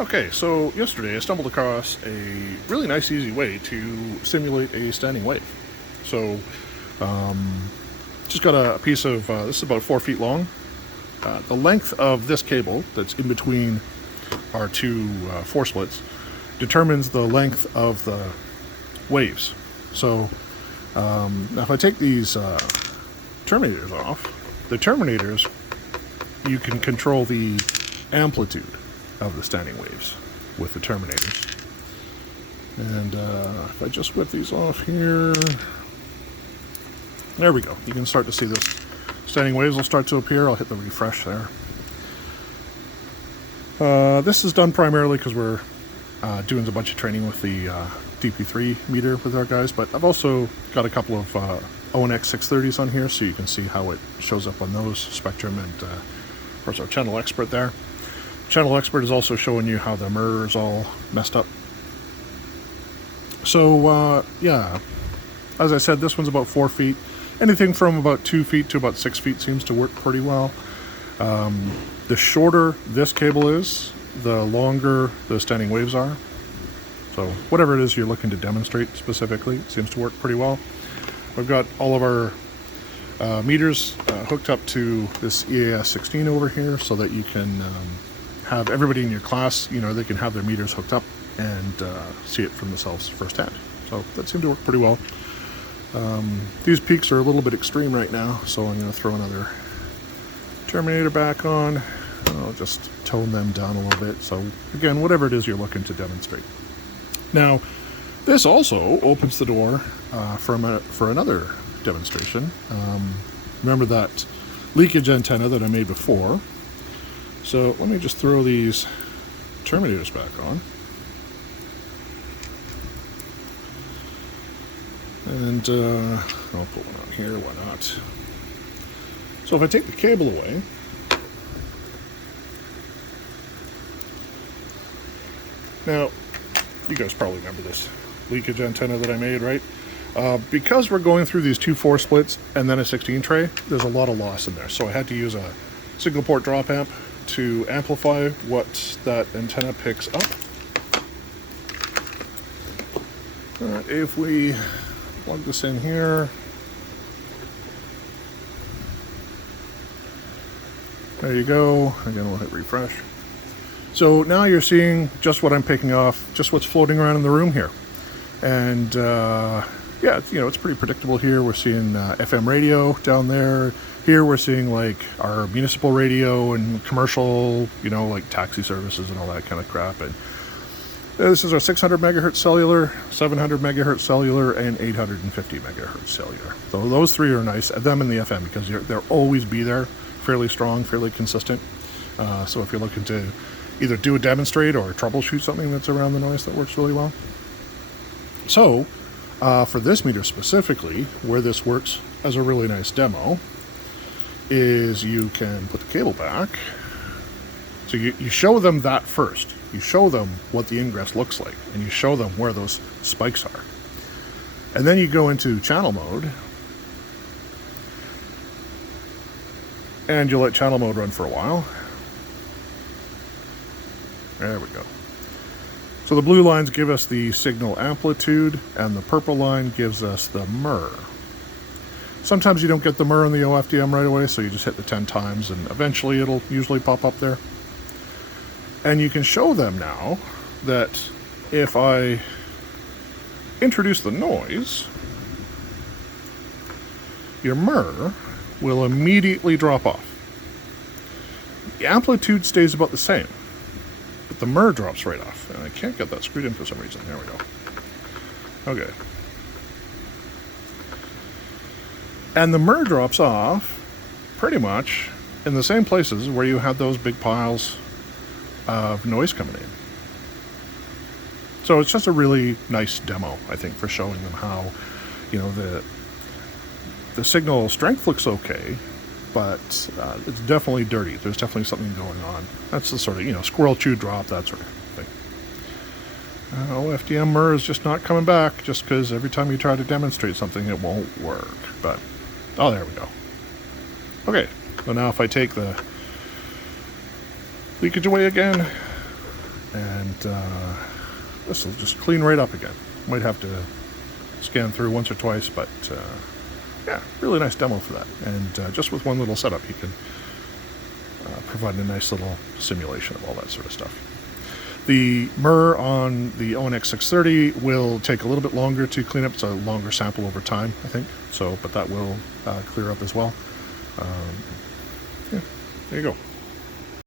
Okay, so yesterday I stumbled across a really nice, easy way to simulate a standing wave. So, just got a piece of this is about 4 feet long. The length of this cable that's in between our two four splits determines the length of the waves. So, now if I take these terminators off, the terminators, you can control the amplitude of the standing waves with the terminators. And if I just whip these off here, there we go. You can start to see this. Standing waves will start to appear. I'll hit the refresh there. This is done primarily because we're doing a bunch of training with the DP3 meter with our guys, but I've also got a couple of ONX 630s on here, so you can see how it shows up on those, Spectrum, and of course our channel expert there. Channel expert is also showing you how the mirror is all messed up. So yeah, as I said, this one's about 4 feet. Anything from about 2 feet to about 6 feet seems to work pretty well. The shorter this cable is, the longer the standing waves are. So whatever it is you're looking to demonstrate specifically, it seems to work pretty well. We've got all of our meters hooked up to this EAS 16 over here, so that you can have everybody in your class, they can have their meters hooked up and see it from themselves firsthand. So that seemed to work pretty well. These peaks are a little bit extreme right now, so I'm going to throw another terminator back on. I'll just tone them down a little bit. So again, whatever it is you're looking to demonstrate. Now, this also opens the door for another demonstration. Remember that leakage antenna that I made before? So let me just throw these terminators back on. And I'll put one on here, why not? So if I take the cable away, now, you guys probably remember this leakage antenna that I made, right? Because we're going through these two 4 splits and then a 16 tray, there's a lot of loss in there. So I had to use a single port drop amp to amplify what that antenna picks up. If we plug this in here, there you go. Again, we'll hit refresh. So now you're seeing just what I'm picking off, just what's floating around in the room here. And yeah, it's pretty predictable here. We're seeing FM radio down there. Here we're seeing like our municipal radio and commercial, like taxi services and all that kind of crap. And this is our 600 megahertz cellular, 700 megahertz cellular, and 850 megahertz cellular. So those three are nice. Them and the FM, because they'll always be there, fairly strong, fairly consistent. So if you're looking to either do a demonstrate or troubleshoot something that's around the noise, that works really well. So for this meter specifically, where this works as a really nice demo, is you can put the cable back. So you show them that first. You show them what the ingress looks like, and you show them where those spikes are. And then you go into channel mode, and you let channel mode run for a while. There we go. So the blue lines give us the signal amplitude, and the purple line gives us the MUR. Sometimes you don't get the MUR on the OFDM right away, so you just hit the 10 times, and eventually it'll usually pop up there. And you can show them now that if I introduce the noise, your MUR will immediately drop off. The amplitude stays about the same, but the MUR drops right off. And I can't get that screwed in for some reason. There we go. Okay. And the MUR drops off pretty much in the same places where you had those big piles of noise coming in. So it's just a really nice demo, I think, for showing them how, the signal strength looks okay, but it's definitely dirty. There's definitely something going on. That's the sort of, squirrel chew drop, that sort of thing. OFDM MUR is just not coming back, just because every time you try to demonstrate something, it won't work. But, oh, there we go. Okay, so now if I take the leakage away again, And this will just clean right up again. Might have to scan through once or twice, but yeah, really nice demo for that. And just with one little setup, you can provide a nice little simulation of all that sort of stuff. The MUR on the ONX 630 will take a little bit longer to clean up. It's a longer sample over time, I think. So, but that will clear up as well. Yeah, there you go.